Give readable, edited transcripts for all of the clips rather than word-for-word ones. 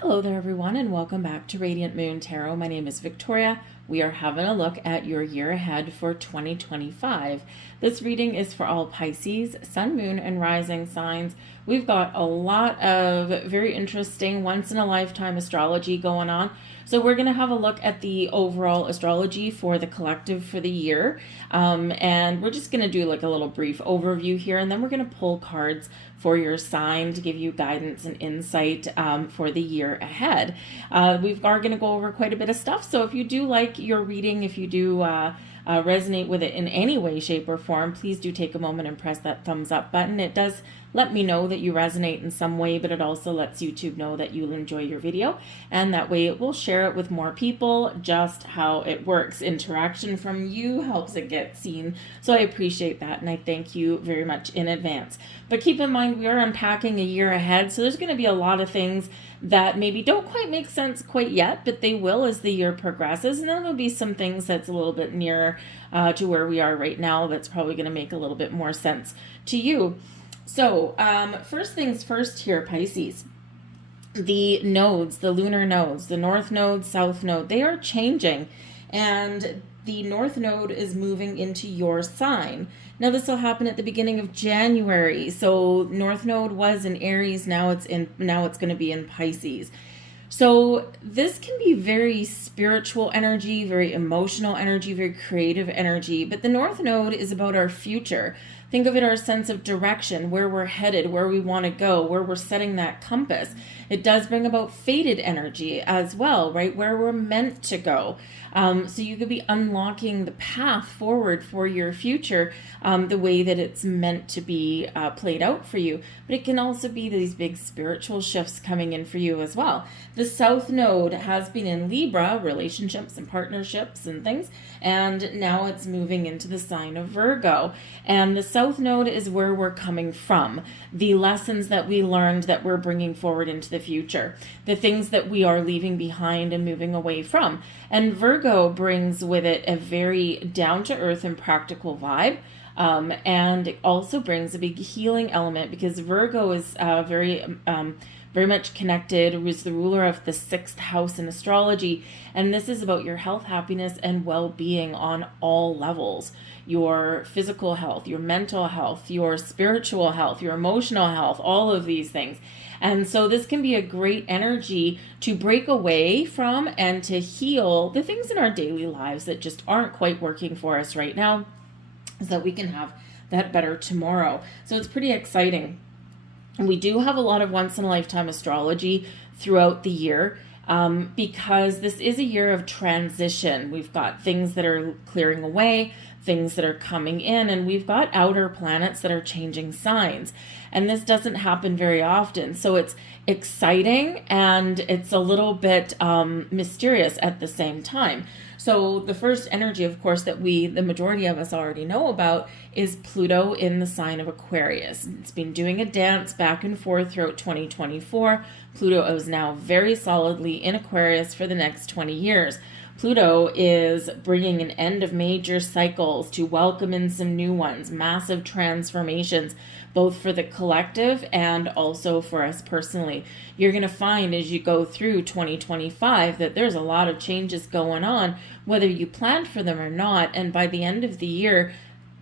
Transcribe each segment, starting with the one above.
Hello there, everyone, and welcome back to Radiant Moon Tarot. My name is Victoria. We are having a look at your year ahead for 2025. This reading is for all Pisces, Sun, Moon, and Rising signs. We've got a lot of very interesting once-in-a-lifetime astrology going on. So we're going to have a look at the overall astrology for the collective for the year. And we're just going to do like a little brief overview here, and then we're going to pull cards for your sign to give you guidance and insight for the year ahead. We are going to go over quite a bit of stuff. So if you do like your reading, if you do resonate with it in any way, shape, or form, please do take a moment and press that thumbs up button. It does let me know that you resonate in some way, but it also lets YouTube know that you'll enjoy your video, and that way it will share it with more people. Just how it works. Interaction from you helps it get seen, so I appreciate that, and I thank you very much in advance. But keep in mind, we are unpacking a year ahead, so there's going to be a lot of things that maybe don't quite make sense quite yet, but they will as the year progresses, and then there'll be some things that's a little bit nearer to where we are right now that's probably going to make a little bit more sense to you. So first things first here, Pisces. The nodes, the lunar nodes, the north node, south node, they are changing, and the north node is moving into your sign. Now this will happen at the beginning of January. So north node was in Aries, now it's going to be in Pisces. So this can be very spiritual energy, very emotional energy, very creative energy, but the north node is about our future. Think of it, our sense of direction, where we're headed, where we want to go, where we're setting that compass. It does bring about fated energy as well, right? Where we're meant to go. So you could be unlocking the path forward for your future the way that it's meant to be played out for you. But it can also be these big spiritual shifts coming in for you as well. The South Node has been in Libra, relationships and partnerships and things, and now it's moving into the sign of Virgo. And the South Node is where we're coming from, the lessons that we learned that we're bringing forward into the future, the things that we are leaving behind and moving away from. And Virgo brings with it a very down-to-earth and practical vibe. And it also brings a big healing element, because Virgo is very much connected, was the ruler of the 6th house in astrology. And this is about your health, happiness, and well-being on all levels. Your physical health, your mental health, your spiritual health, your emotional health, all of these things. And so this can be a great energy to break away from and to heal the things in our daily lives that just aren't quite working for us right now, so that we can have that better tomorrow. So it's pretty exciting. And we do have a lot of once-in-a-lifetime astrology throughout the year because this is a year of transition. We've got things that are clearing away, things that are coming in, and we've got outer planets that are changing signs. And this doesn't happen very often. So it's exciting and it's a little bit mysterious at the same time. So the first energy, of course, that the majority of us already know about is Pluto in the sign of Aquarius. It's been doing a dance back and forth throughout 2024. Pluto is now very solidly in Aquarius for the next 20 years. Pluto is bringing an end of major cycles to welcome in some new ones, massive transformations, both for the collective and also for us personally. You're going to find as you go through 2025 that there's a lot of changes going on, whether you planned for them or not. And by the end of the year,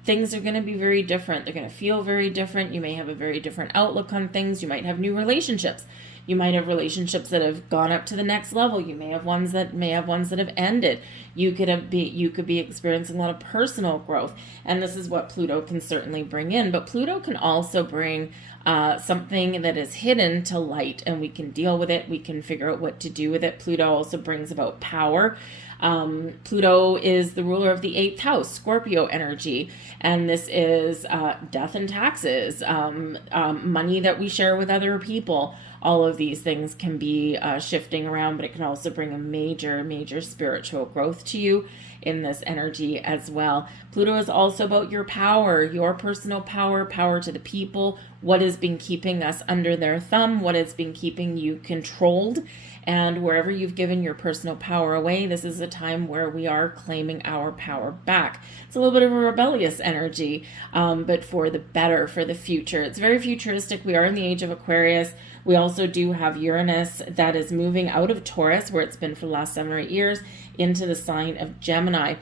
things are going to be very different. They're going to feel very different. You may have a very different outlook on things. You might have new relationships. You might have relationships that have gone up to the next level. You may have ones that have ended. You could be experiencing a lot of personal growth, and this is what Pluto can certainly bring in. But Pluto can also bring something that is hidden to light, and we can deal with it. We can figure out what to do with it. Pluto also brings about power. Pluto is the ruler of the 8th house, Scorpio energy, and this is death and taxes, money that we share with other people. All of these things can be shifting around, but it can also bring a major, major spiritual growth to you. in this energy as well. Pluto is also about your power, your personal power, power to the people, what has been keeping us under their thumb, what has been keeping you controlled. And wherever you've given your personal power away, this is a time where we are claiming our power back. It's a little bit of a rebellious energy, but for the better, for the future. It's very futuristic. We are in the age of Aquarius. We also do have Uranus that is moving out of Taurus, where it's been for the last 7 or 8 years, into the sign of Gemini.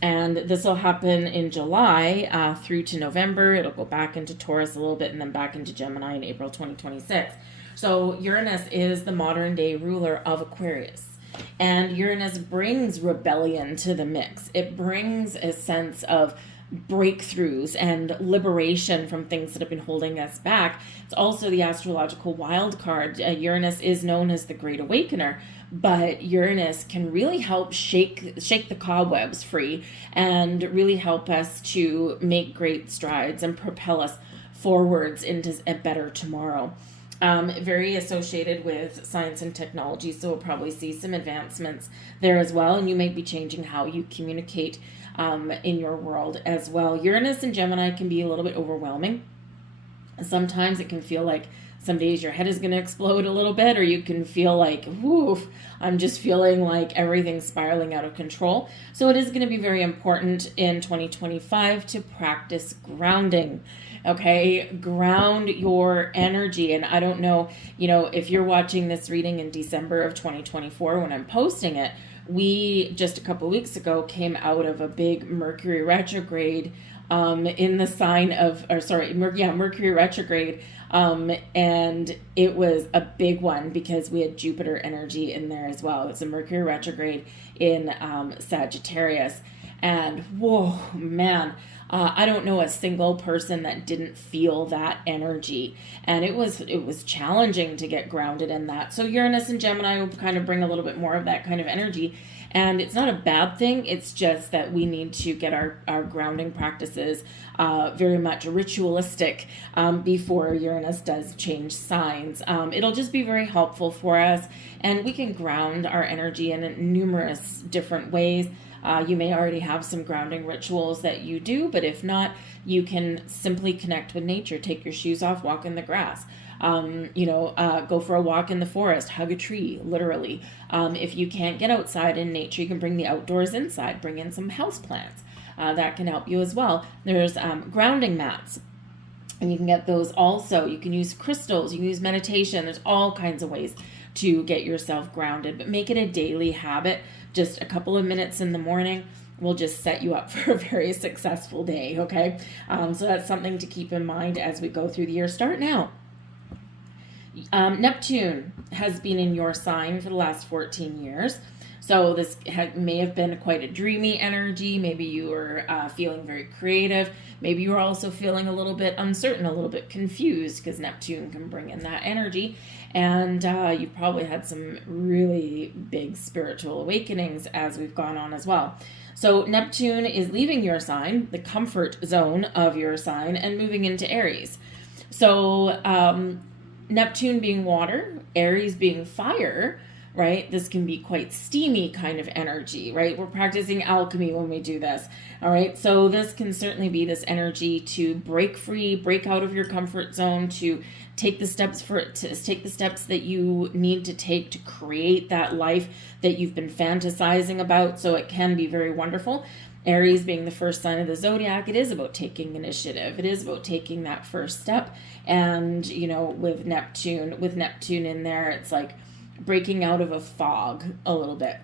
And this will happen in July through to November. It'll go back into Taurus a little bit and then back into Gemini in April 2026. So Uranus is the modern day ruler of Aquarius. And Uranus brings rebellion to the mix. It brings a sense of breakthroughs and liberation from things that have been holding us back. It's also the astrological wild card. Uranus is known as the Great Awakener, but Uranus can really help shake the cobwebs free and really help us to make great strides and propel us forwards into a better tomorrow. Very associated with science and technology, so we'll probably see some advancements there as well, and you might be changing how you communicate in your world as well. Uranus and Gemini can be a little bit overwhelming. Sometimes it can feel like some days your head is going to explode a little bit, or you can feel like, woof, I'm just feeling like everything's spiraling out of control. So it is going to be very important in 2025 to practice grounding. Okay, ground your energy. And I don't know, if you're watching this reading in December of 2024 when I'm posting it, we just a couple weeks ago came out of a big Mercury retrograde in the sign of, Mercury retrograde. And it was a big one because we had Jupiter energy in there as well. It's a Mercury retrograde in Sagittarius. And whoa, man, I don't know a single person that didn't feel that energy. And it was challenging to get grounded in that. So Uranus and Gemini will kind of bring a little bit more of that kind of energy. And it's not a bad thing. It's just that we need to get our grounding practices very much ritualistic before Uranus does change signs. It'll just be very helpful for us. And we can ground our energy in numerous different ways. You may already have some grounding rituals that you do, but if not, you can simply connect with nature. Take your shoes off, walk in the grass. Go for a walk in the forest, hug a tree, literally. If you can't get outside in nature, you can bring the outdoors inside, bring in some houseplants. That can help you as well. There's grounding mats, and you can get those also. You can use crystals, you can use meditation. There's all kinds of ways to get yourself grounded, but make it a daily habit. Just a couple of minutes in the morning will just set you up for a very successful day, okay? So that's something to keep in mind as we go through the year. Start now. Neptune has been in your sign for the last 14 years. So this may have been quite a dreamy energy. Maybe you were feeling very creative. Maybe you were also feeling a little bit uncertain, a little bit confused, because Neptune can bring in that energy. And you probably had some really big spiritual awakenings as we've gone on as well. So Neptune is leaving your sign, the comfort zone of your sign, and moving into Aries. So Neptune being water, Aries being fire, right? This can be quite steamy kind of energy, right? We're practicing alchemy when we do this, all right? So this can certainly be this energy to break free, break out of your comfort zone, to take the steps that you need to take to create that life that you've been fantasizing about. So it can be very wonderful. Aries being the first sign of the zodiac, it is about taking initiative. It is about taking that first step. And, with Neptune in there, it's like breaking out of a fog a little bit.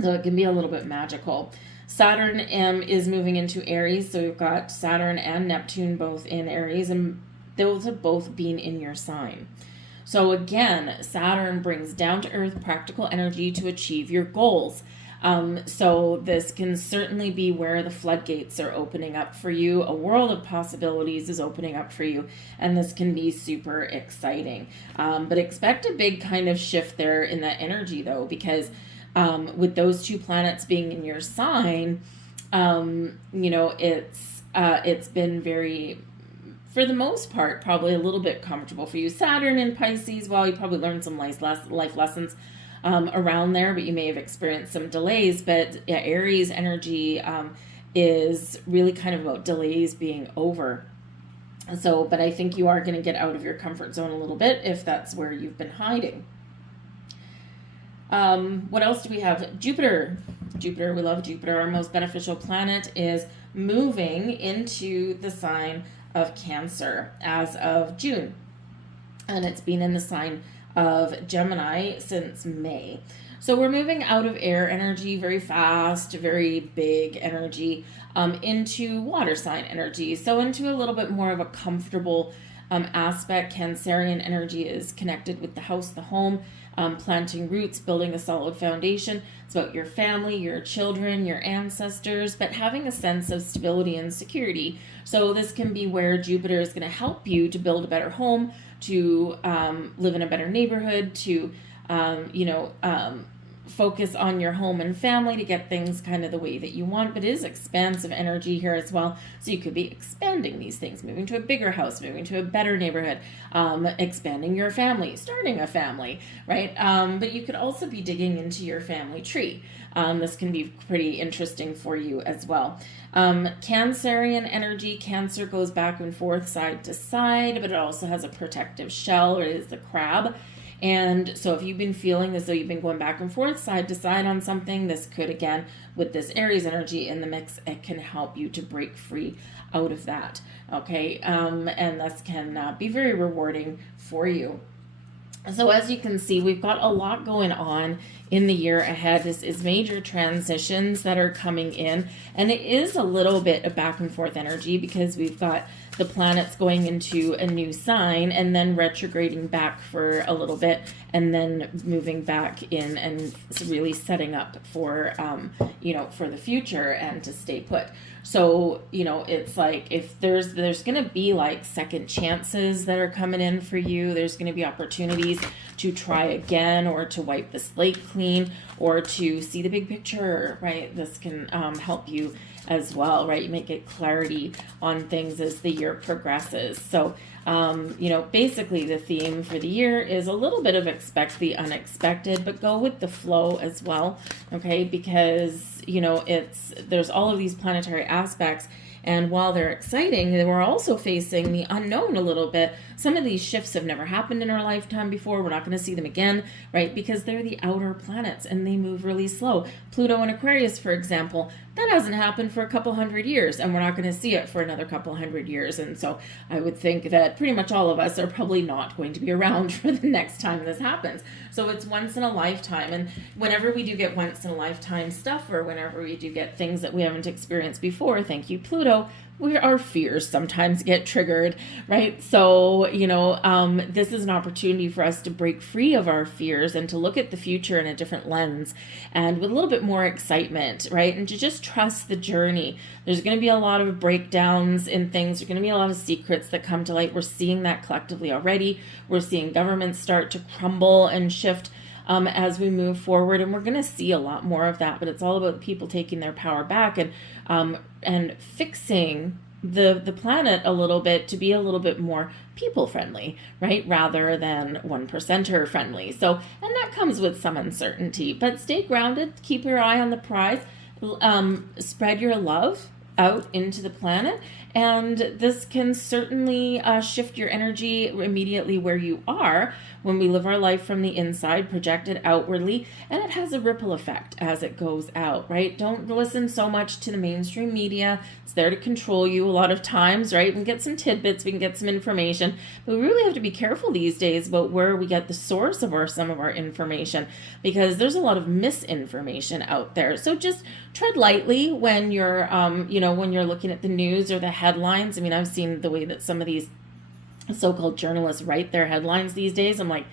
So it can be a little bit magical. Saturn is moving into Aries. So we've got Saturn and Neptune both in Aries, and those have both been in your sign. So again, Saturn brings down to earth practical energy to achieve your goals. So this can certainly be where the floodgates are opening up for you. A world of possibilities is opening up for you, and this can be super exciting. But expect a big kind of shift there in that energy, though, because with those two planets being in your sign, it's been very, for the most part, probably a little bit comfortable for you. Saturn in Pisces, well, you probably learned some life lessons. around there, but you may have experienced some delays. But yeah, Aries energy is really kind of about delays being over. So, but I think you are going to get out of your comfort zone a little bit if that's where you've been hiding. What else do we have? Jupiter. Jupiter, we love Jupiter. Our most beneficial planet is moving into the sign of Cancer as of June. And it's been in the sign of Gemini since May. So we're moving out of air energy very fast, very big energy, into water sign energy. So into a little bit more of a comfortable aspect. Cancerian energy is connected with the house, the home, planting roots, building a solid foundation. It's about your family, your children, your ancestors, but having a sense of stability and security. So this can be where Jupiter is going to help you to build a better home, to live in a better neighborhood, to focus on your home and family to get things kind of the way that you want. But it is expansive energy here as well. So you could be expanding these things, moving to a bigger house, moving to a better neighborhood, expanding your family, starting a family, right? But you could also be digging into your family tree. This can be pretty interesting for you as well. Cancerian energy, Cancer goes back and forth, side to side, but it also has a protective shell, or it is the crab. And so if you've been feeling as though you've been going back and forth, side to side on something, this could, again, with this Aries energy in the mix, it can help you to break free out of that, okay? And this can be very rewarding for you. So as you can see, we've got a lot going on in the year ahead. This is major transitions that are coming in, and it is a little bit of back and forth energy because we've got the planets going into a new sign and then retrograding back for a little bit and then moving back in and really setting up for, for the future and to stay put. So, it's like if there's going to be like second chances that are coming in for you. There's going to be opportunities to try again or to wipe the slate clean or to see the big picture, right? This can help you as well, right? You might get clarity on things as the year progresses. So, basically the theme for the year is a little bit of expect the unexpected, but go with the flow as well, okay? Because, there's all of these planetary aspects, and while they're exciting, we're also facing the unknown a little bit. Some of these shifts have never happened in our lifetime before. We're not going to see them again, right? Because they're the outer planets and they move really slow. Pluto and Aquarius, for example, that hasn't happened for a couple hundred years, and we're not going to see it for another couple hundred years. And so I would think that pretty much all of us are probably not going to be around for the next time this happens. So it's once in a lifetime. And whenever we do get once in a lifetime stuff, or whenever we do get things that we haven't experienced before, thank you, Pluto, our fears sometimes get triggered, right? So, this is an opportunity for us to break free of our fears and to look at the future in a different lens and with a little bit more excitement, right? And to just trust the journey. There's going to be a lot of breakdowns in things. There's going to be a lot of secrets that come to light. We're seeing that collectively already. We're seeing governments start to crumble and shift as we move forward, and we're going to see a lot more of that. But it's all about people taking their power back and fixing the planet a little bit to be a little bit more people friendly, right? Rather than 1%er friendly. So, and that comes with some uncertainty, but stay grounded, keep your eye on the prize, spread your love out into the planet. And this can certainly shift your energy immediately where you are when we live our life from the inside, projected outwardly, and it has a ripple effect as it goes out, right? Don't listen so much to the mainstream media. It's there to control you a lot of times, right? We can get some tidbits, we can get some information, but we really have to be careful these days about where we get the source of some of our information, because there's a lot of misinformation out there. So just tread lightly when you're, when you're looking at the news or the headlines. I mean, I've seen the way that some of these so-called journalists write their headlines these days. I'm like,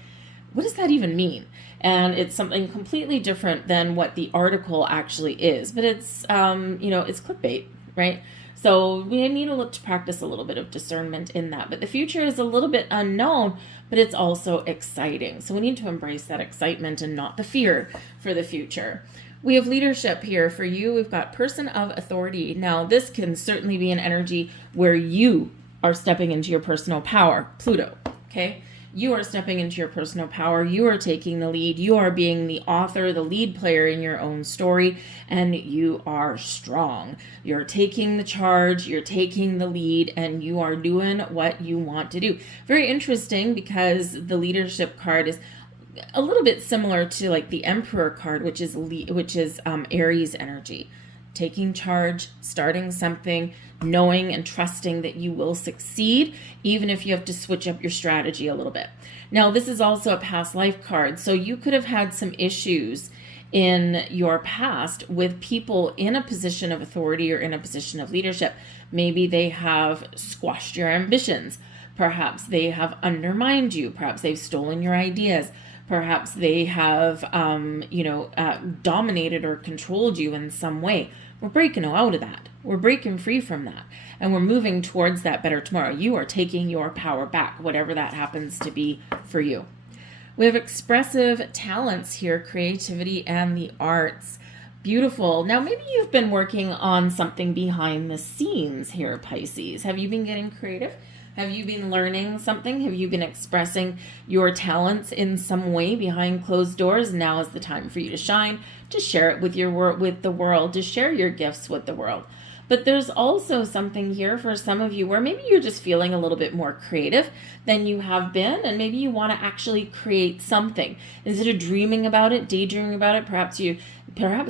what does that even mean? And it's something completely different than what the article actually is. But it's, it's clickbait, right? So we need to practice a little bit of discernment in that. But the future is a little bit unknown, but it's also exciting. So we need to embrace that excitement and not the fear for the future. We have leadership here for you. We've got person of authority. Now, this can certainly be an energy where you are stepping into your personal power, Pluto, okay? You are stepping into your personal power. You are taking the lead. You are being the author, the lead player in your own story, and you are strong. You're taking the charge, you're taking the lead, and you are doing what you want to do. Very interesting, because the leadership card is a little bit similar to like the Emperor card, which is Aries energy. Taking charge, starting something, knowing and trusting that you will succeed, even if you have to switch up your strategy a little bit. Now, this is also a past life card, so you could have had some issues in your past with people in a position of authority or in a position of leadership. Maybe they have squashed your ambitions. Perhaps they have undermined you. Perhaps they've stolen your ideas. Perhaps they have, dominated or controlled you in some way. We're breaking out of that. We're breaking free from that. And we're moving towards that better tomorrow. You are taking your power back, whatever that happens to be for you. We have expressive talents here, creativity and the arts. Beautiful. Now, maybe you've been working on something behind the scenes here, Pisces. Have you been getting creative? Have you been learning something? Have you been expressing your talents in some way behind closed doors? Now is the time for you to shine, to share it with the world, to share your gifts with the world. But there's also something here for some of you where maybe you're just feeling a little bit more creative than you have been, and maybe you want to actually create something. Instead of dreaming about it, daydreaming about it, perhaps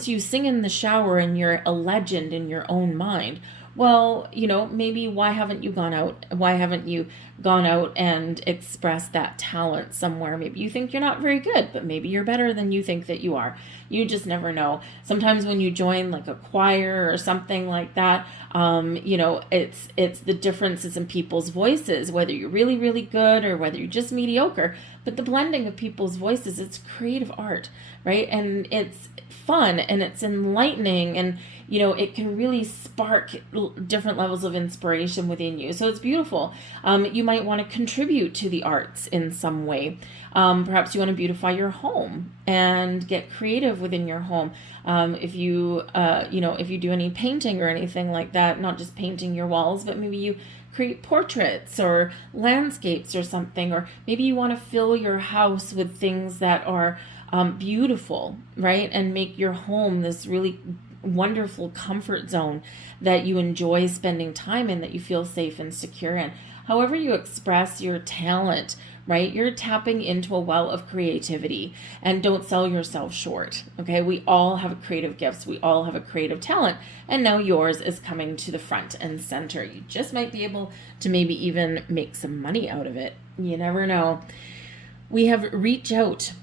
you sing in the shower and you're a legend in your own mind. Well, maybe why haven't you gone out? Why haven't you gone out and expressed that talent somewhere? Maybe you think you're not very good, but maybe you're better than you think that you are. You just never know. Sometimes when you join like a choir or something like that, it's the differences in people's voices, whether you're really, really good or whether you're just mediocre. But the blending of people's voices, it's creative art, right? And it's fun and it's enlightening, and it can really spark different levels of inspiration within you. So it's beautiful. You might want to contribute to the arts in some way. Perhaps you want to beautify your home and get creative within your home. If you do any painting or anything like that, not just painting your walls, but maybe you create portraits or landscapes or something, or maybe you want to fill your house with things that are beautiful, right? And make your home this really wonderful comfort zone that you enjoy spending time in, that you feel safe and secure in. However you express your talent, right? You're tapping into a well of creativity, and don't sell yourself short. Okay. We all have creative gifts. We all have a creative talent, and now yours is coming to the front and center. You just might be able to maybe even make some money out of it. You never know. We have reach out.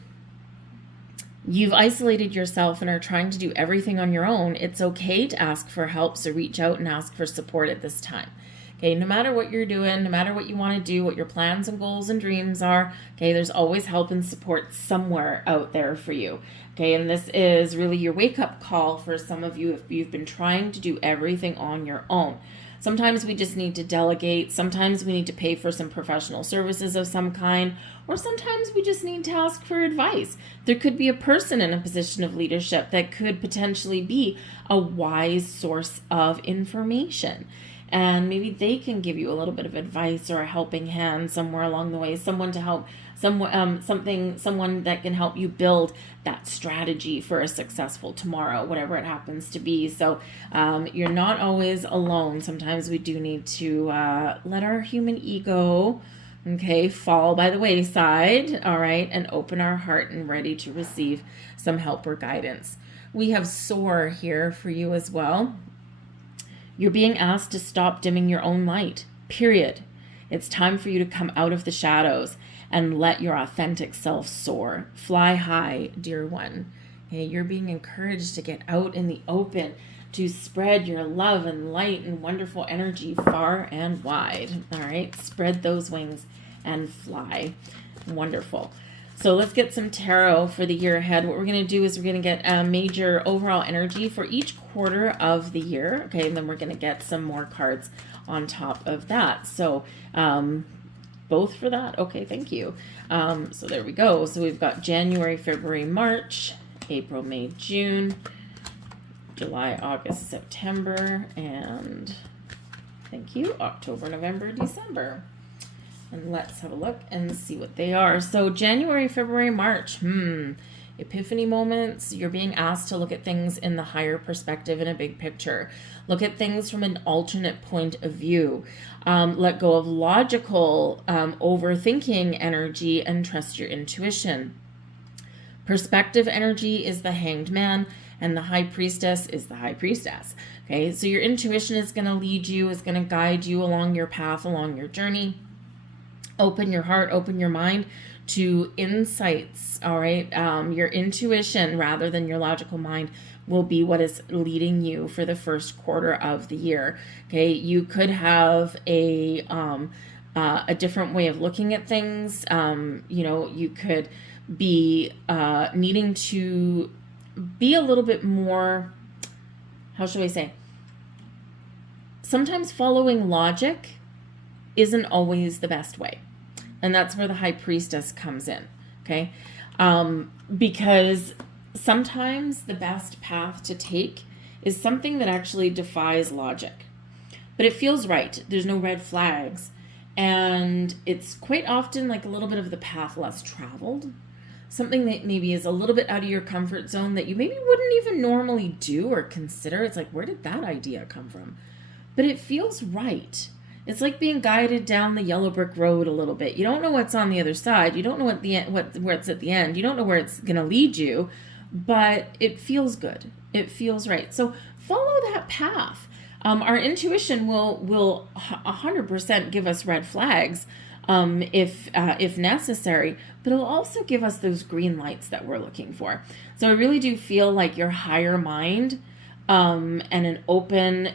You've isolated yourself and are trying to do everything on your own. It's okay to ask for help, so reach out and ask for support at this time. Okay, no matter what you're doing, no matter what you want to do, what your plans and goals and dreams are, okay, there's always help and support somewhere out there for you. Okay, and this is really your wake-up call for some of you if you've been trying to do everything on your own. Sometimes we just need to delegate. Sometimes we need to pay for some professional services of some kind, or sometimes we just need to ask for advice. There could be a person in a position of leadership that could potentially be a wise source of information. And maybe they can give you a little bit of advice or a helping hand somewhere along the way, someone to help, someone that can help you build that strategy for a successful tomorrow, whatever it happens to be. So you're not always alone. Sometimes we do need to let our human ego, fall by the wayside, all right, and open our heart and ready to receive some help or guidance. We have soar here for you as well. You're being asked to stop dimming your own light, period. It's time for you to come out of the shadows and let your authentic self soar. Fly high, dear one. Okay, you're being encouraged to get out in the open, to spread your love and light and wonderful energy far and wide. All right, spread those wings and fly. Wonderful. So let's get some tarot for the year ahead. What we're going to do is we're going to get a major overall energy for each quarter of the year. Okay, and then we're going to get some more cards on top of that. So both for that. Okay, thank you. So there we go. So we've got January, February, March, April, May, June, July, August, September, and thank you, October, November, December. And let's have a look and see what they are. So January, February, March. Epiphany moments. You're being asked to look at things in the higher perspective, in a big picture. Look at things from an alternate point of view. Let go of logical overthinking energy and trust your intuition. Perspective energy is the Hanged Man, and the High Priestess is the High Priestess. Okay, so your intuition is going to lead you, is going to guide you along your path, along your journey. Open your heart, open your mind to insights, all right? Your intuition, rather than your logical mind, will be what is leading you for the first quarter of the year, okay? You could have a different way of looking at things. You could be needing to be a little bit more, how should I say? Sometimes following logic isn't always the best way. And that's where the High Priestess comes in, okay? Because sometimes the best path to take is something that actually defies logic. But it feels right. There's no red flags. And it's quite often like a little bit of the path less traveled. Something that maybe is a little bit out of your comfort zone that you maybe wouldn't even normally do or consider. It's like, where did that idea come from? But it feels right. It's like being guided down the yellow brick road a little bit. You don't know what's on the other side. You don't know where it's at the end. You don't know where it's going to lead you, but it feels good. It feels right. So follow that path. Our intuition will 100% give us red flags if necessary, but it'll also give us those green lights that we're looking for. So I really do feel like your higher mind and an open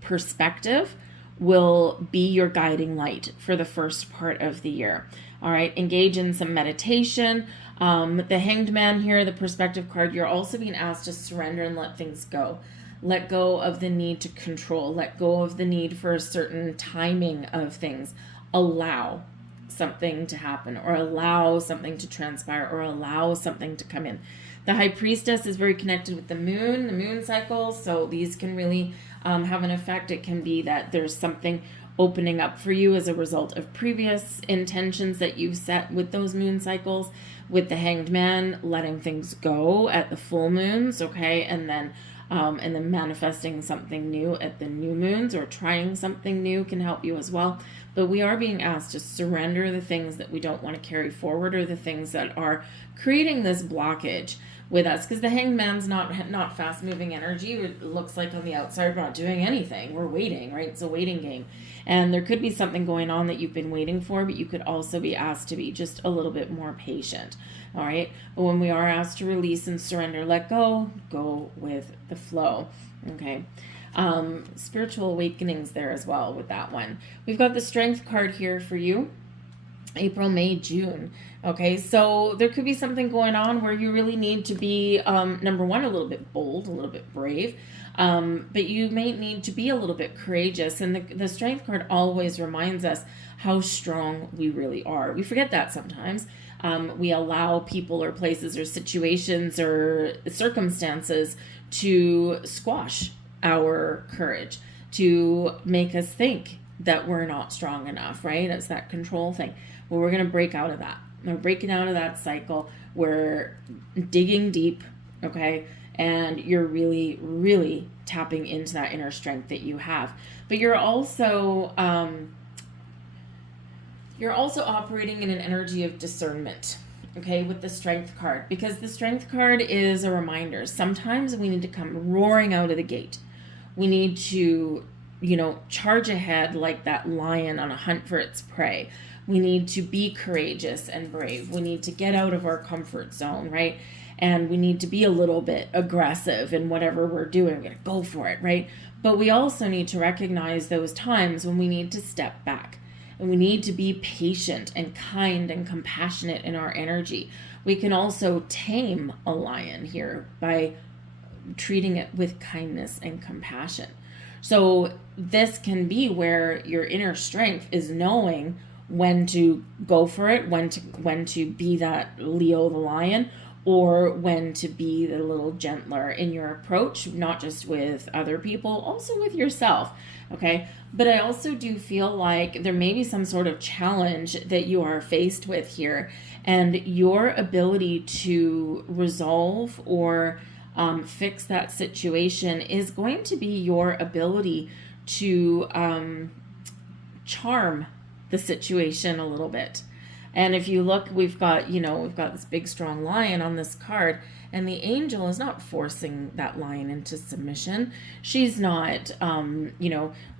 perspective will be your guiding light for the first part of the year. All right, engage in some meditation. The Hanged Man here, the perspective card, you're also being asked to surrender and let things go. Let go of the need to control. Let go of the need for a certain timing of things. Allow something to happen, or allow something to transpire, or allow something to come in. The High Priestess is very connected with the moon cycles, so these can really have an effect. It can be that there's something opening up for you as a result of previous intentions that you've set with those moon cycles. With the Hanged Man, letting things go at the full moons, okay, and then manifesting something new at the new moons, or trying something new can help you as well. But we are being asked to surrender the things that we don't want to carry forward, or the things that are creating this blockage with us, because the Hanged Man's not fast moving energy. It looks like on the outside we're not doing anything, we're waiting, right? It's a waiting game, and there could be something going on that you've been waiting for, but you could also be asked to be just a little bit more patient. All right, but when we are asked to release and surrender, let go with the flow. Okay, spiritual awakenings there as well with that one. We've got the Strength card here for you. April, May, June. Okay, so there could be something going on where you really need to be, number one, a little bit bold, a little bit brave, but you may need to be a little bit courageous. And the Strength card always reminds us how strong we really are. We forget that sometimes. We allow people or places or situations or circumstances to squash our courage, to make us think that we're not strong enough, right? It's that control thing. Well, we're going to break out of that. We're breaking out of that cycle. We're digging deep, okay? And you're really, really tapping into that inner strength that you have. But you're also operating in an energy of discernment, okay, with the Strength card, because the Strength card is a reminder. Sometimes we need to come roaring out of the gate. We need to, charge ahead like that lion on a hunt for its prey. We need to be courageous and brave. We need to get out of our comfort zone, right? And we need to be a little bit aggressive in whatever we're doing. We're going to go for it, right? But we also need to recognize those times when we need to step back. And we need to be patient and kind and compassionate in our energy. We can also tame a lion here by treating it with kindness and compassion. So this can be where your inner strength is knowing when to go for it, when to be that Leo the lion, or when to be a little gentler in your approach, not just with other people, also with yourself. Okay. But I also do feel like there may be some sort of challenge that you are faced with here, and your ability to resolve or fix that situation is going to be your ability to charm the situation a little bit. And if you look, we've got this big strong lion on this card, and the angel is not forcing that lion into submission. She's not,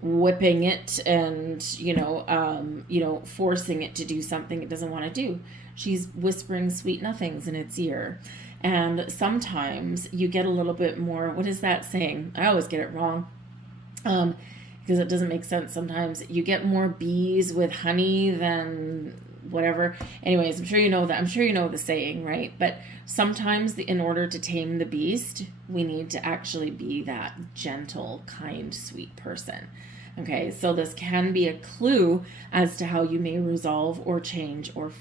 whipping it and, forcing it to do something it doesn't want to do. She's whispering sweet nothings in its ear. And sometimes you get a little bit more, what is that saying? I always get it wrong. Because it doesn't make sense sometimes. You get more bees with honey than whatever. Anyways, I'm sure you know that. I'm sure you know the saying, right? But sometimes in order to tame the beast, we need to actually be that gentle, kind, sweet person. Okay, so this can be a clue as to how you may resolve or change or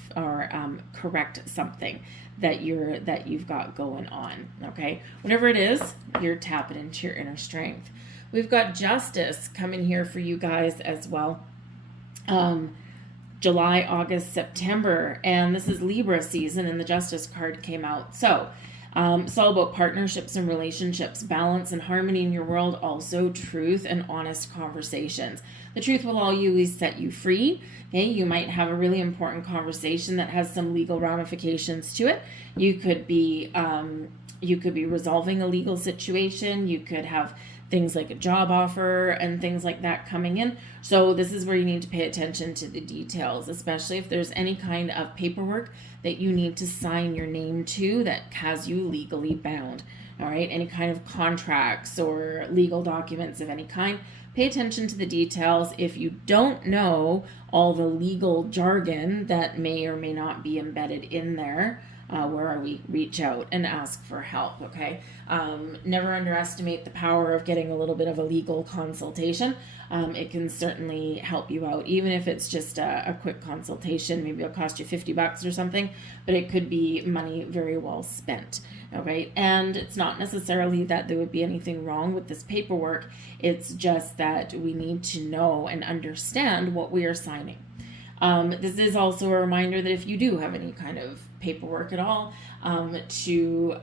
correct something that you've got going on. Okay, whatever it is, you're tapping into your inner strength. We've got justice coming here for you guys as well. July, August, September, and this is Libra season, and the Justice card came out. So it's all about partnerships and relationships, balance and harmony in your world, also truth and honest conversations. The truth will always set you free. Okay, you might have a really important conversation that has some legal ramifications to it. You could be resolving a legal situation. You could have things like a job offer and things like that coming in. So this is where you need to pay attention to the details, especially if there's any kind of paperwork that you need to sign your name to that has you legally bound. All right, any kind of contracts or legal documents of any kind. Pay attention to the details. If you don't know all the legal jargon that may or may not be embedded in there, where are we? Reach out and ask for help, okay? Never underestimate the power of getting a little bit of a legal consultation. It can certainly help you out, even if it's just a quick consultation. Maybe it'll cost you $50 or something, but it could be money very well spent, okay? And it's not necessarily that there would be anything wrong with this paperwork. It's just that we need to know and understand what we are signing. This is also a reminder that if you do have any kind of paperwork at all, to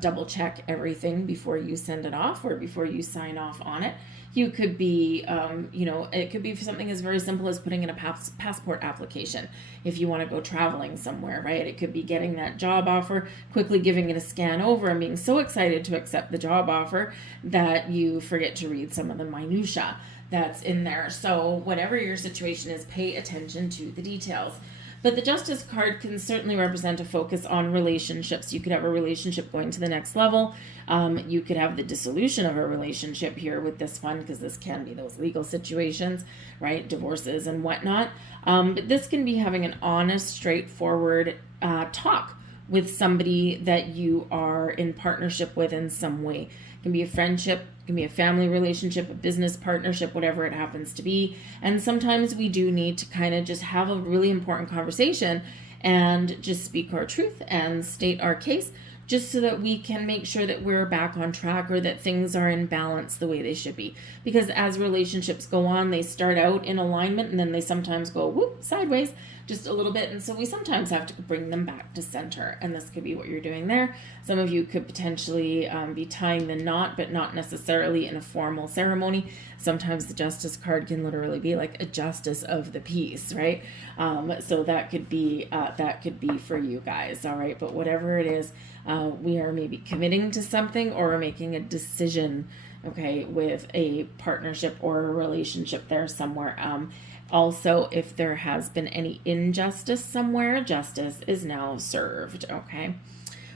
double check everything before you send it off or before you sign off on it. You could be, it could be something as very simple as putting in a passport application if you want to go traveling somewhere, right? It could be getting that job offer, quickly giving it a scan over and being so excited to accept the job offer that you forget to read some of the minutia that's in there. So whatever your situation is, pay attention to the details. But the Justice card can certainly represent a focus on relationships. You could have a relationship going to the next level. You could have the dissolution of a relationship here with this one, because this can be those legal situations, right? Divorces and whatnot. But this can be having an honest, straightforward talk with somebody that you are in partnership with in some way. It can be a friendship, it can be a family relationship, a business partnership, whatever it happens to be. And sometimes we do need to kind of just have a really important conversation and just speak our truth and state our case, just so that we can make sure that we're back on track or that things are in balance the way they should be. Because as relationships go on, they start out in alignment and then they sometimes go whoop sideways just a little bit. And so we sometimes have to bring them back to center. And this could be what you're doing there. Some of you could potentially be tying the knot, but not necessarily in a formal ceremony. Sometimes the Justice card can literally be like a justice of the peace, right? So that could be for you guys. All right. But whatever it is, we are maybe committing to something or we're making a decision, okay, with a partnership or a relationship there somewhere. Also, if there has been any injustice somewhere, justice is now served, okay?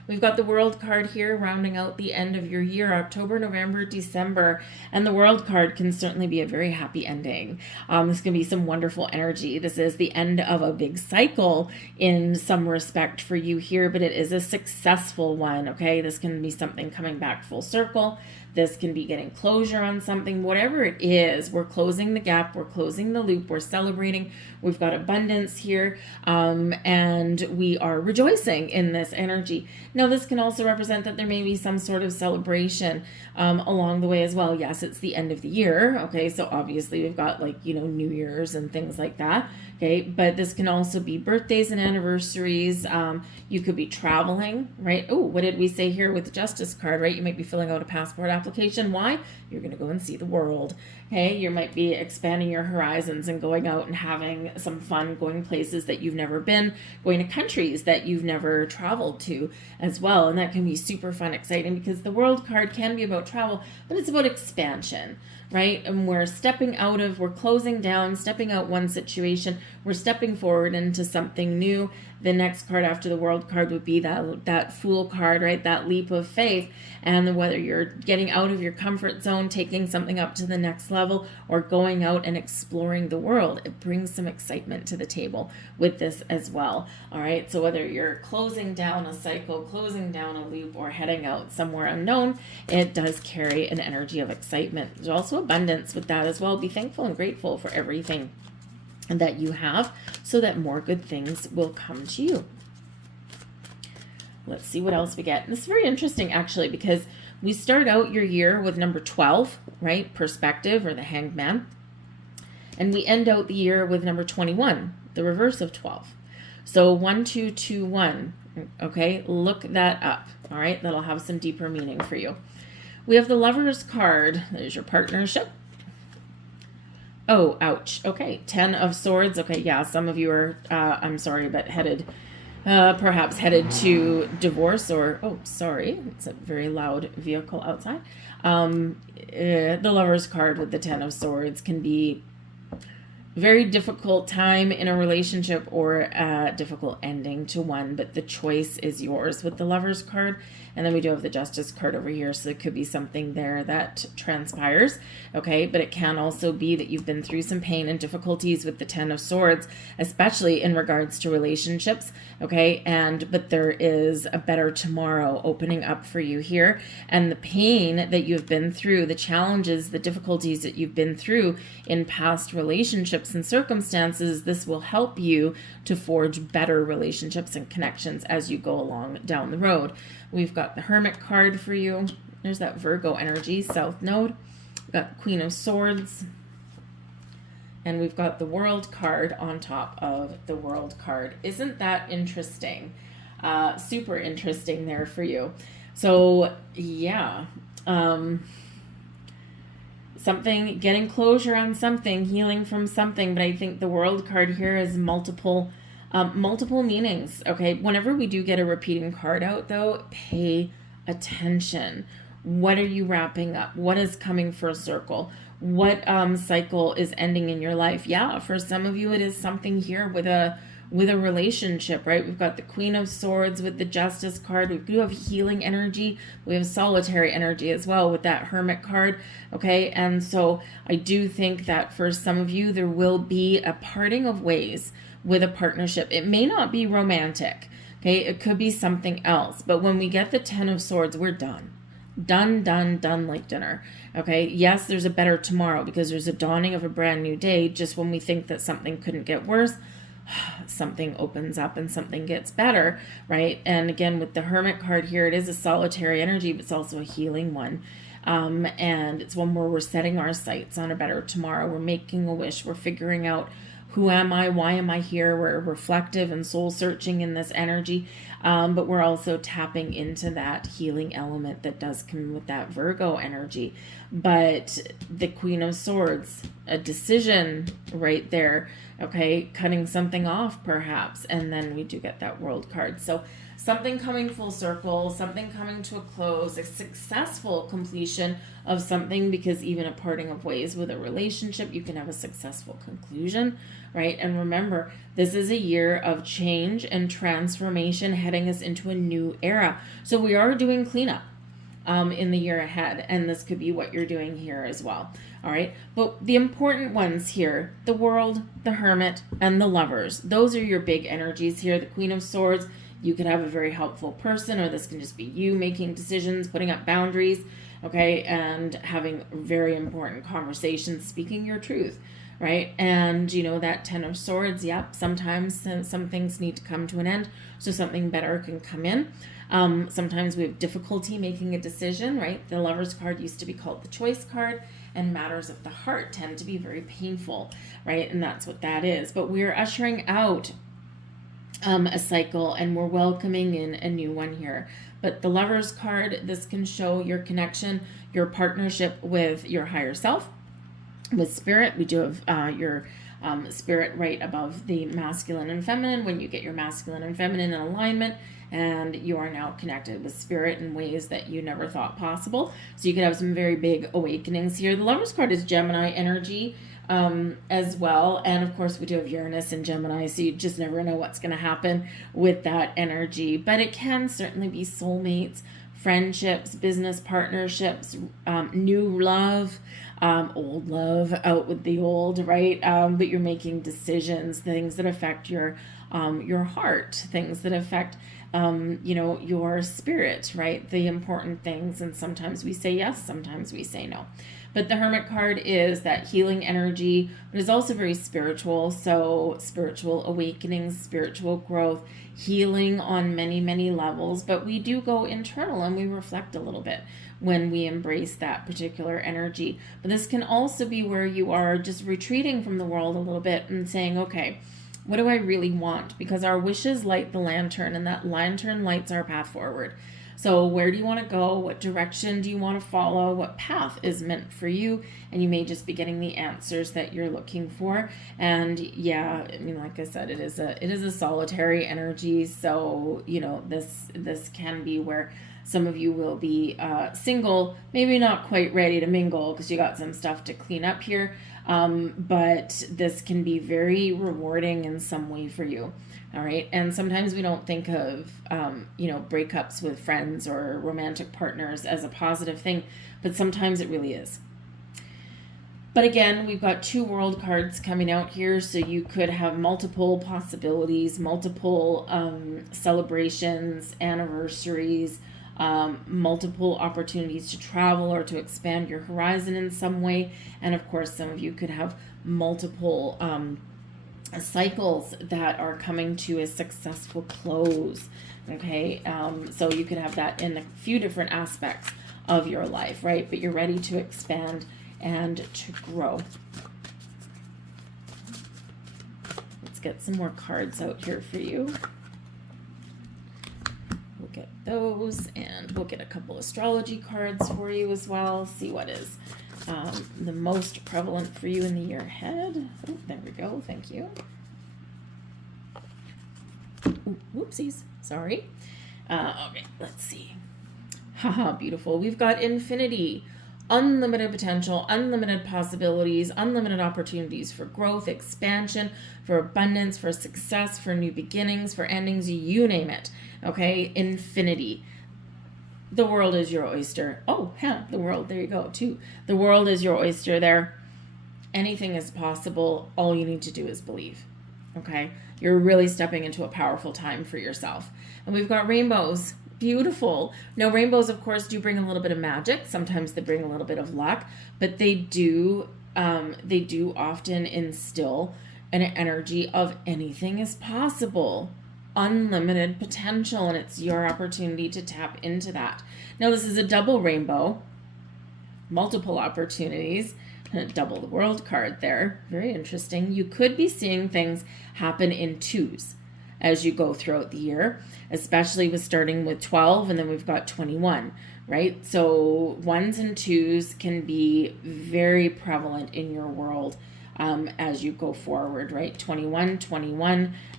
We've got the World card here rounding out the end of your year, October, November, December. And the World card can certainly be a very happy ending. This can be some wonderful energy. This is the end of a big cycle in some respect for you here, but it is a successful one, okay? This can be something coming back full circle. This can be getting closure on something. Whatever it is, we're closing the gap, we're closing the loop, we're celebrating. We've got abundance here, and we are rejoicing in this energy. Now, this can also represent that there may be some sort of celebration along the way as well. Yes, it's the end of the year, okay, so obviously we've got like, New Year's and things like that, okay, but this can also be birthdays and anniversaries. You could be traveling, right? Oh, what did we say here with the Justice card, right? You might be filling out a passport application. Why? You're going to go and see the world, okay? You might be expanding your horizons and going out and having some fun, going places that you've never been, going to countries that you've never traveled to as well, and that can be super fun, exciting, because the World card can be about travel, but it's about expansion, right? And we're closing down, stepping out one situation, we're stepping forward into something new. The next card after the World card would be that Fool card, right? That leap of faith. And whether you're getting out of your comfort zone, taking something up to the next level, or going out and exploring the world, it brings some excitement to the table with this as well. All right. So whether you're closing down a cycle, closing down a loop, or heading out somewhere unknown, it does carry an energy of excitement. There's also abundance with that as well. Be thankful and grateful for everything that you have, so that more good things will come to you. Let's see what else we get. And this is very interesting, actually, because we start out your year with number 12, right? Perspective, or the Hanged Man. And we end out the year with number 21, the reverse of 12. So 1, 2, 2, 1. Okay, look that up. All right, that'll have some deeper meaning for you. We have the Lover's card. There's your partnership. Oh, ouch. Okay, 10 of Swords. Okay, yeah, some of you are, I'm sorry, but perhaps headed to divorce, or, oh, sorry, it's a very loud vehicle outside. The Lover's card with the 10 of Swords can be very difficult time in a relationship, or a difficult ending to one, but the choice is yours with the Lover's card. And then we do have the Justice card over here, so there could be something there that transpires, okay? But it can also be that you've been through some pain and difficulties with the 10 of Swords, especially in regards to relationships, okay? But there is a better tomorrow opening up for you here. And the pain that you've been through, the challenges, the difficulties that you've been through in past relationships and circumstances, this will help you to forge better relationships and connections as you go along down the road. We've got the Hermit card for you. There's that Virgo energy, South Node. We've got the Queen of Swords. And we've got the World card on top of the World card. Isn't that interesting? Super interesting there for you. So, yeah. Something, getting closure on something, healing from something. But I think the World card here is multiple meanings, okay? Whenever we do get a repeating card out, though, pay attention. What are you wrapping up? What is coming for a circle? What cycle is ending in your life? Yeah, for some of you, it is something here with a relationship, right? We've got the Queen of Swords with the Justice card. We do have healing energy. We have solitary energy as well with that Hermit card, okay? And so I do think that for some of you, there will be a parting of ways with a partnership. It may not be romantic, okay? It could be something else. But when we get the 10 of Swords, we're done. Done like dinner, okay? Yes, there's a better tomorrow because there's a dawning of a brand new day. Just when we think that something couldn't get worse, something opens up and something gets better, right? And again, with the Hermit card here, it is a solitary energy, but it's also a healing one. And it's one where we're setting our sights on a better tomorrow. We're making a wish. We're figuring out, who am I? Why am I here? We're reflective and soul searching in this energy. But we're also tapping into that healing element that does come with that Virgo energy. But the Queen of Swords, a decision right there, okay? Cutting something off perhaps. And then we do get that World card. So something coming full circle, something coming to a close, a successful completion of something, because even a parting of ways with a relationship, you can have a successful conclusion, right? And remember, this is a year of change and transformation heading us into a new era. So we are doing cleanup in the year ahead, and this could be what you're doing here as well. All right, but the important ones here, the World, the Hermit, and the Lovers, those are your big energies here. The Queen of Swords, You could have a very helpful person, or this can just be you making decisions, putting up boundaries, okay, and having very important conversations, speaking your truth, right? And you know, that Ten of Swords, yep, sometimes some things need to come to an end so something better can come in. Sometimes we have difficulty making a decision, right? The Lover's card used to be called the Choice card, and matters of the heart tend to be very painful, right? And that's what that is. But we're ushering out a cycle, and we're welcoming in a new one here. But the Lover's card, this can show your connection, your partnership with your higher self, with spirit. We do have your spirit right above the masculine and feminine. When you get your masculine and feminine in alignment, and you are now connected with spirit in ways that you never thought possible. So you could have some very big awakenings here. The Lover's card is Gemini energy as well. And of course we do have Uranus and Gemini, so you just never know what's going to happen with that energy. But it can certainly be soulmates, friendships, business partnerships, new love, old love, out with the old, right? But you're making decisions, things that affect your heart, things that affect you know, your spirit, right? The important things. And sometimes we say yes, sometimes we say no. But the Hermit card is that healing energy, but it's also very spiritual. So spiritual awakening, spiritual growth, healing on many, many levels. But we do go internal and we reflect a little bit when we embrace that particular energy. But this can also be where you are just retreating from the world a little bit and saying, okay, what do I really want? Because our wishes light the lantern, and that lantern lights our path forward. So where do you want to go? What direction do you want to follow? What path is meant for you? And you may just be getting the answers that you're looking for. And yeah, I mean, like I said, it is a solitary energy. So, you know, this can be where some of you will be single, maybe not quite ready to mingle because you got some stuff to clean up here. But this can be very rewarding in some way for you. All right. And sometimes we don't think of, you know, breakups with friends or romantic partners as a positive thing, but sometimes it really is. But again, we've got 2 world cards coming out here. So you could have multiple possibilities, multiple celebrations, anniversaries, multiple opportunities to travel or to expand your horizon in some way. And of course, some of you could have multiple cycles that are coming to a successful close. Okay, so you could have that in a few different aspects of your life, right? But you're ready to expand and to grow. Let's get some more cards out here for you. We'll get those, and we'll get a couple astrology cards for you as well. See what is the most prevalent for you in the year ahead. Oh, there we go. Thank you. Ooh, whoopsies. Sorry. Okay, let's see. Haha, beautiful. We've got infinity, unlimited potential, unlimited possibilities, unlimited opportunities for growth, expansion, for abundance, for success, for new beginnings, for endings, you name it. Okay, infinity. The world is your oyster. Oh, yeah, the world. There you go, too. The world is your oyster there. Anything is possible. All you need to do is believe. Okay, you're really stepping into a powerful time for yourself. And we've got rainbows. Beautiful. Now, rainbows, of course, do bring a little bit of magic. Sometimes they bring a little bit of luck, but they do often instill an energy of anything is possible, unlimited potential, and it's your opportunity to tap into that. Now, this is a double rainbow, multiple opportunities, double the world card there. Very interesting. You could be seeing things happen in 2s as you go throughout the year, especially with starting with 12 and then we've got 21, right? So 1s and 2s can be very prevalent in your world as you go forward, right? 21,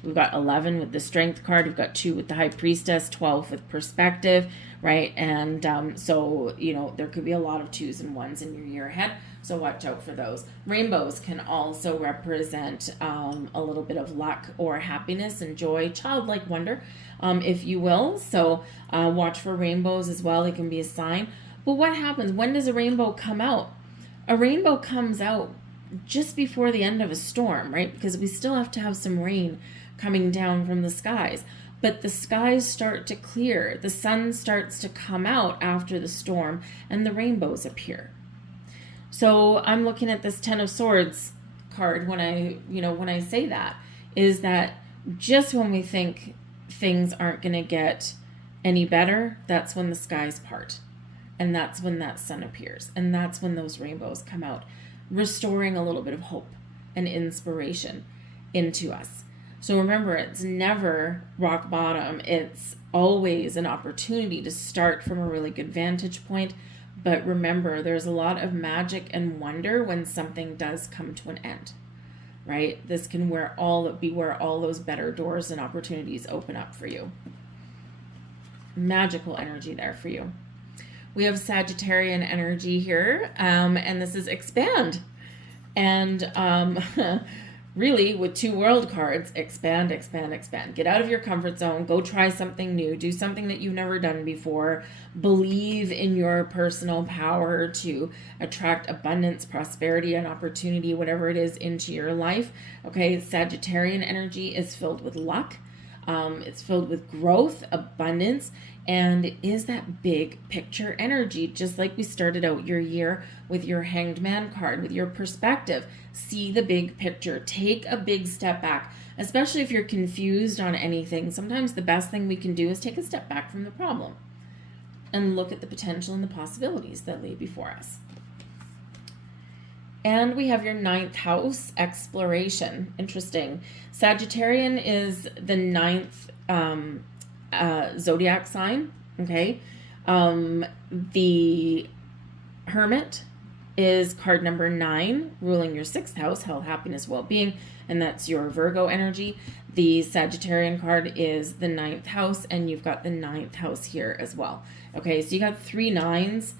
we've got 11 with the strength card, we've got 2 with the high priestess, 12 with perspective, right? And so, you know, there could be a lot of 2s and 1s in your year ahead. So watch out for those. Rainbows can also represent a little bit of luck or happiness and joy, childlike wonder, if you will. So watch for rainbows as well. It can be a sign. But what happens? When does a rainbow come out? A rainbow comes out just before the end of a storm, right? Because we still have to have some rain coming down from the skies. but the skies start to clear. The sun starts to come out after the storm, and the rainbows appear. So I'm looking at this Ten of Swords card when I say that, is that just when we think things aren't going to get any better, that's when the skies part. And that's when that sun appears. And that's when those rainbows come out, restoring a little bit of hope and inspiration into us. So remember, it's never rock bottom. It's always an opportunity to start from a really good vantage point. But remember, there's a lot of magic and wonder when something does come to an end, right? This can be where all those better doors and opportunities open up for you. Magical energy there for you. We have Sagittarian energy here, and this is expand. And really, with 2 world cards, expand, expand, expand. Get out of your comfort zone. Go try something new. Do something that you've never done before. Believe in your personal power to attract abundance, prosperity, and opportunity, whatever it is, into your life. Okay, Sagittarian energy is filled with luck. It's filled with growth, abundance, and it is that big picture energy, just like we started out your year with your Hanged Man card, with your perspective. See the big picture. Take a big step back, especially if you're confused on anything. Sometimes the best thing we can do is take a step back from the problem and look at the potential and the possibilities that lay before us. And we have your 9th house, exploration. Interesting. Sagittarian is the 9th zodiac sign. Okay. The Hermit is card number 9, ruling your 6th house, health, happiness, well-being, and that's your Virgo energy. The Sagittarian card is the 9th house, and you've got the 9th house here as well. Okay, so you got 3 9s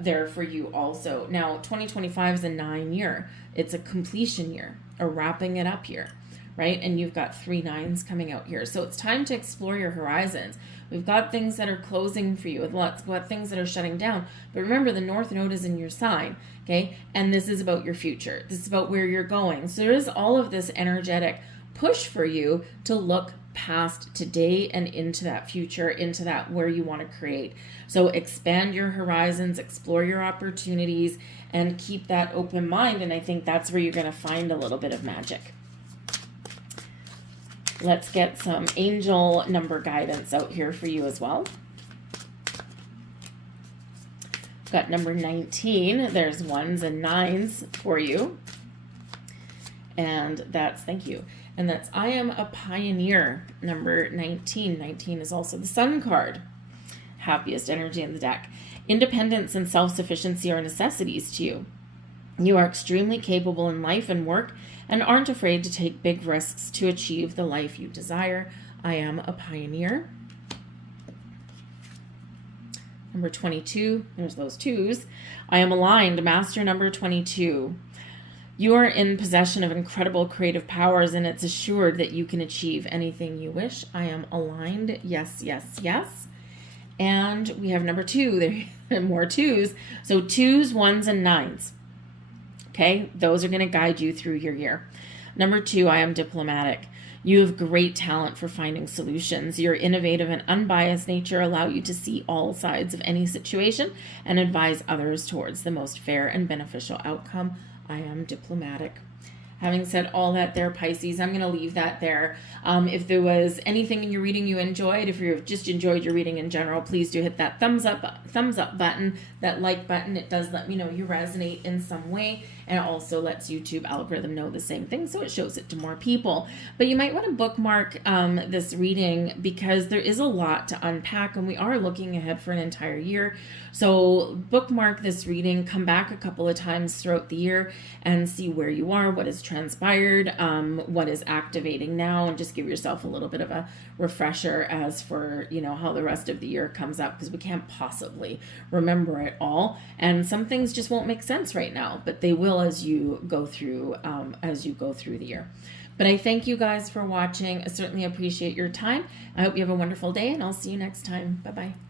there for you also. Now, 2025 is a 9 year. It's a completion year, a wrapping it up year, right? And you've got 3 9s coming out here. So it's time to explore your horizons. We've got things that are closing for you, with lots of things that are shutting down. But remember, the North Node is in your sign, okay? And this is about your future. This is about where you're going. So there is all of this energetic push for you to look past today and into that future, into that where you want to create. So expand your horizons, explore your opportunities, and keep that open mind. And I think that's where you're going to find a little bit of magic. Let's get some angel number guidance out here for you as well. Got number 19. There's 1s and 9s for you. And that's, thank you. And that's, I am a pioneer, number 19. 19 is also the Sun card. Happiest energy in the deck. Independence and self-sufficiency are necessities to you. You are extremely capable in life and work and aren't afraid to take big risks to achieve the life you desire. I am a pioneer. Number 22, there's those 2s. I am aligned, master number 22. You are in possession of incredible creative powers, and it's assured that you can achieve anything you wish. I am aligned. Yes, yes, yes. And we have number 2. There are more 2s. So 2s, 1s, and 9s. Okay, those are going to guide you through your year. Number 2, I am diplomatic. You have great talent for finding solutions. Your innovative and unbiased nature allow you to see all sides of any situation and advise others towards the most fair and beneficial outcome. I am diplomatic. Having said all that there, Pisces, I'm going to leave that there. If there was anything in your reading you enjoyed, if you've just enjoyed your reading in general, please do hit that thumbs up button, that like button. It does let me know you resonate in some way, and it also lets YouTube algorithm know the same thing, so it shows it to more people. But you might want to bookmark this reading, because there is a lot to unpack, and we are looking ahead for an entire year. So bookmark this reading, come back a couple of times throughout the year and see where you are, what has transpired, what is activating now, and just give yourself a little bit of a refresher as for, how the rest of the year comes up, because we can't possibly remember it all. And some things just won't make sense right now, but they will as you go through the year. But I thank you guys for watching. I certainly appreciate your time. I hope you have a wonderful day, and I'll see you next time. Bye-bye.